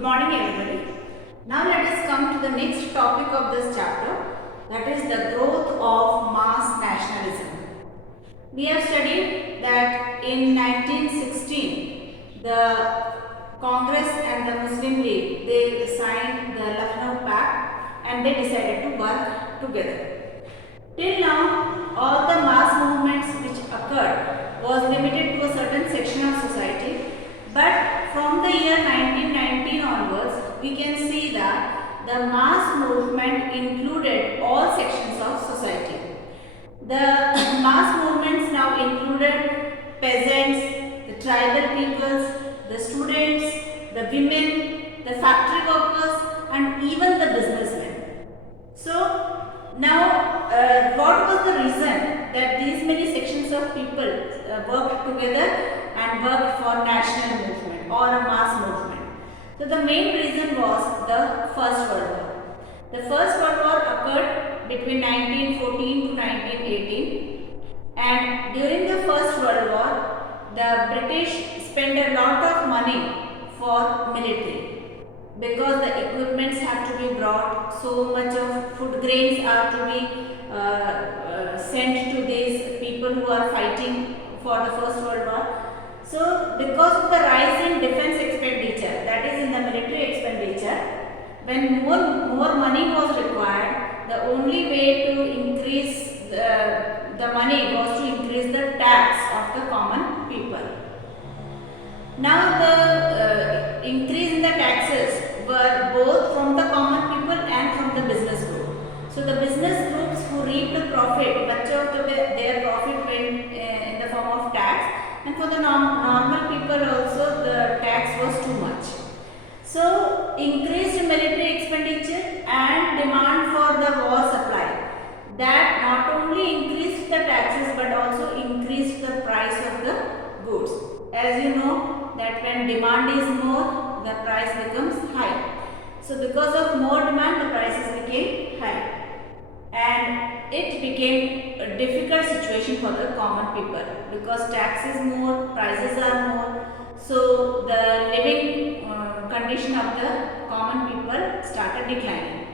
Good morning everybody. Now let us come to the next topic of this chapter, that is the growth of mass nationalism. We have studied that in 1916 the Congress and the Muslim League, they signed the Lucknow Pact and they decided to work together. Till now, all the mass movements which occurred was limited to a certain section of society, but from the year 1919 onwards, we can see that the mass movement included all sections of society. The mass movements now included peasants, the tribal peoples, the students, the women, the factory workers, and even the businessmen. So now, what was the reason that these many sections of people worked together and worked for national movement or a mass movement? So the main reason was the First World War. The First World War occurred between 1914 to 1918, and during the First World War, the British spent a lot of money for military, because the equipments have to be brought, so much of food grains are to be sent to these people who are fighting for the First World War. So because of the rise in defense expenditure, that is in the military expenditure, when more money was required, the only way to increase the money was to increase the tax of the common people. Now the increase in the taxes were both from the common people and from the business group. So the business groups who reaped the profit, much of their profit went in the form of tax, and for the normal people also the tax was too much. So increased military expenditure and demand for the war supply, that not only increased the taxes but also increased the price of the goods. As you know that when demand is more, the price becomes high. So because of more demand, the prices became high, and it became a difficult situation for the common people, because tax is more, prices are more, so the living condition of the common people started declining.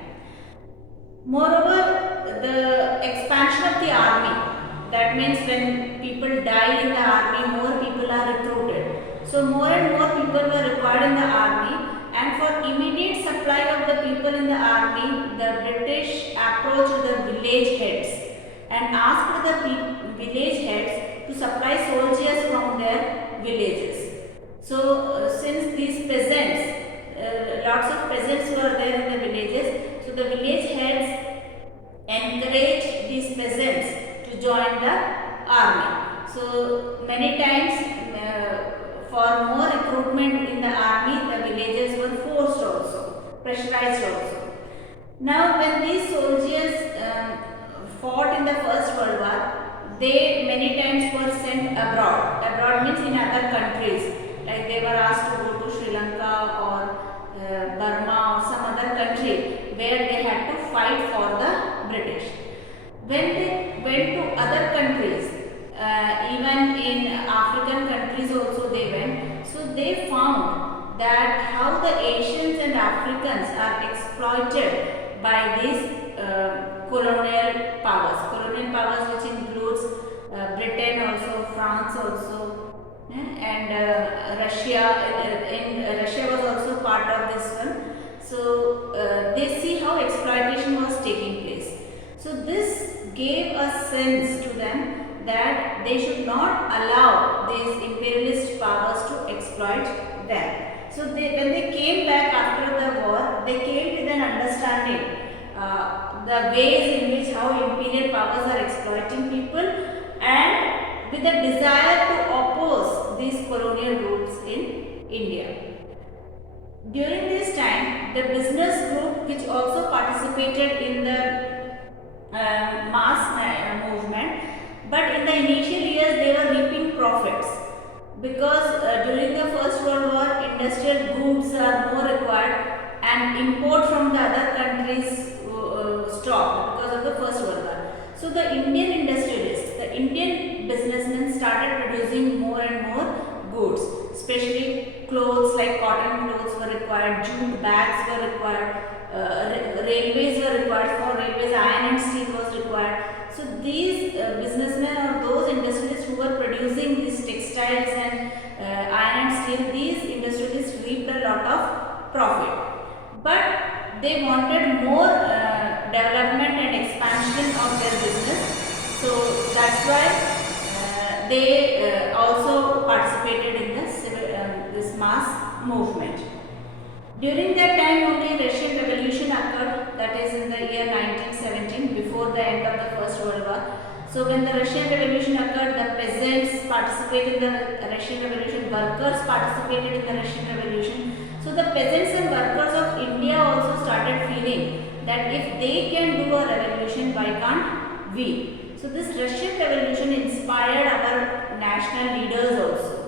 Moreover, the expansion of the army, that means when people die in the army, more people are recruited. So more and more people were required in the army, and for immediate supply of the people in the army, the British approached the village heads and asked the village heads to supply soldiers from their villages. So since these peasants, lots of peasants were there in the villages, so the village heads encouraged these peasants to join the army. So many times for more recruitment in the army, the villages were forced also, pressurized also. Now when these soldiers fought in the First World War, they many times were sent abroad. Abroad means in other countries, like they were asked to go to Sri Lanka or Burma or some other country where they had to fight for the British. When they went to other countries, even in African countries also they went, so they found that how the Asians and Africans are exploited by these colonial powers which includes Britain also, France also, and Russia. In Russia was also part of this one. So they see how exploitation was taking place. So this gave a sense to them that they should not allow these imperialist powers to exploit them. So when they came back after the war, they came with an understanding the ways in which how imperial powers are exploiting people, and with a desire to oppose these colonial rules in India. During this time, the business group, which also participated in the mass movement, but in the initial years they were reaping profits, because during the First World War industrial goods are more required and import from the other countries stopped because of the First World War. So the Indian industrialists, the Indian businessmen started producing more and more goods, especially clothes like bauxite cotton clothes were required, jute bags were required, railways were required. For railways, iron and steel was required. So these businessmen or those industrialists who were producing these textiles and iron and steel, these industrialists reaped a lot of profit. But they wanted more development and expansion of their business. So that's why they also participated in this mass movement. During that time only Russian Revolution occurred, that is in the year 1917, before the end of the First World War. So when the Russian Revolution occurred, the peasants participated in the Russian Revolution, workers participated in the Russian Revolution. So the peasants and workers of India also started feeling that if they can do a revolution, why can't we? So this Russian Revolution inspired our national leaders also.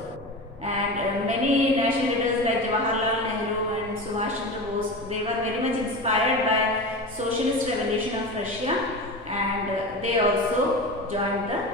And many national leaders like Jawaharlal Nehru and Subhash Chandra Bose, they were very much inspired by socialist revolution of Russia, and they also joined the